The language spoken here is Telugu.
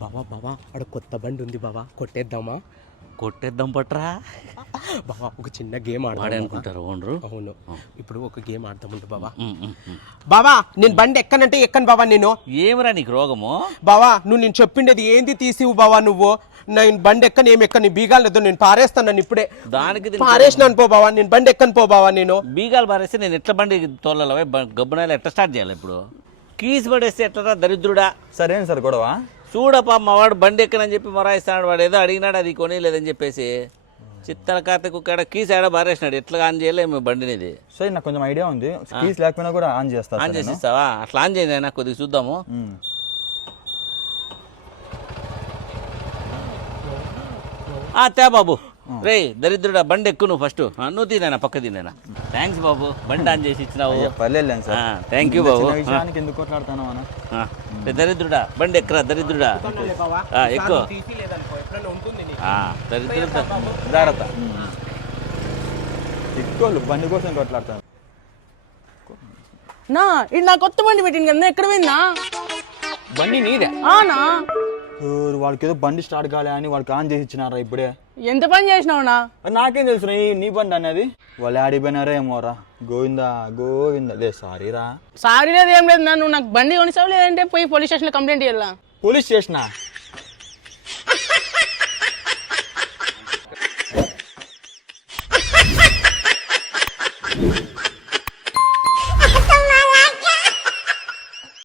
బావా బావా ఆడ కొత్త బండి ఉంది బావా, కొట్టేద్దామా? కొట్టేద్దాం పట్రా. బావా ఒక చిన్న గేమ్ ఆడదాం అనుకుంటారు ఓనరు. అవును, ఇప్పుడు ఒక గేమ్ ఆడదామంటు బావా. బావా నేను బండి ఎక్కనంటే ఎక్కను బావా. నేను ఏమరా నీకు రోగము? బావా నువ్వు నేను చెప్పిండేది ఏంది తీసివు బావా. నువ్వు నేను బండి ఎక్కని ఏమి ఎక్కని బీగాలు నేను పారేస్తాను. నన్ను ఇప్పుడే దానికి పారేసినాను పో బావా. నేను బండి ఎక్కను పో బావా. నేను బీగాలు పారేస్తే నేను ఎట్లా బండి తోలాలి? గబ్బునాలు ఎట్లా స్టార్ట్ చేయాలి? ఇప్పుడు కీస్ పడేస్తే ఎట్లా దరిద్రుడా? సరేండి సార్ గొడవ. చూడపా మా వాడు బండి ఎక్కనని చెప్పి మొరాయిస్తున్నాడు. వాడు ఏదో అడిగినాడు, అది కొని లేదని చెప్పేసి చిత్తల కార్తకు కీస్ ఆడ బారేసినాడు. ఎట్లా ఆన్ చేయలేము బండినిది. సార్ నాకు కొంచెం ఐడియా ఉంది, కీస్ లేకపోయినా కూడా ఆన్ చేస్తా. ఆన్ చేసి ఇస్తావా? అట్లా ఆన్ చేయండి నాకు కొద్దిగా చూద్దాము. తే బాబు. రే దరిద్రుడా బండి ఎక్కువ నువ్వు ఫస్ట్. నువ్వు తినేనా పక్క తినేనా? థ్యాంక్స్ బాబు, బండి ఆన్ చేసి ఇచ్చినావు. పర్లేదు సార్. థ్యాంక్ యూ బాబు. విషయానికి ఎందుకు కొట్లాడుతాను అన్న? దరిద్రుడా బండి ఎక్కరా దరిద్రుడా. ఎక్కువ దరిద్రుడా జాగ్రత్త. ఎక్కువ బండి కోసం కొట్లాడతాను. నా ఇది నా కొత్త బండి పెట్టింది కదా, ఎక్కడ పోయిందా? బండి నీదే? ఆనా వాళ్ళకి ఏదో బండి స్టార్ట్ కాలే అని వాళ్ళకి ఆన్ చేసి ఇచ్చినారా ఇప్పుడే? ఎంత పని చేసినావునా? నాకేం తెలుసు నీ బండి అనేది. వాళ్ళు ఆడిపోయినారా ఏమోరా. గోవిందా గోవిందా. లే సారీ రా. సారీ లేదు ఏం లేదు. నువ్వు నాకు బండి కొనిసావు, లేదంటే పోయి పోలీస్ స్టేషన్ లో కంప్లైంట్ చేయాలా? పోలీస్ స్టేషనా?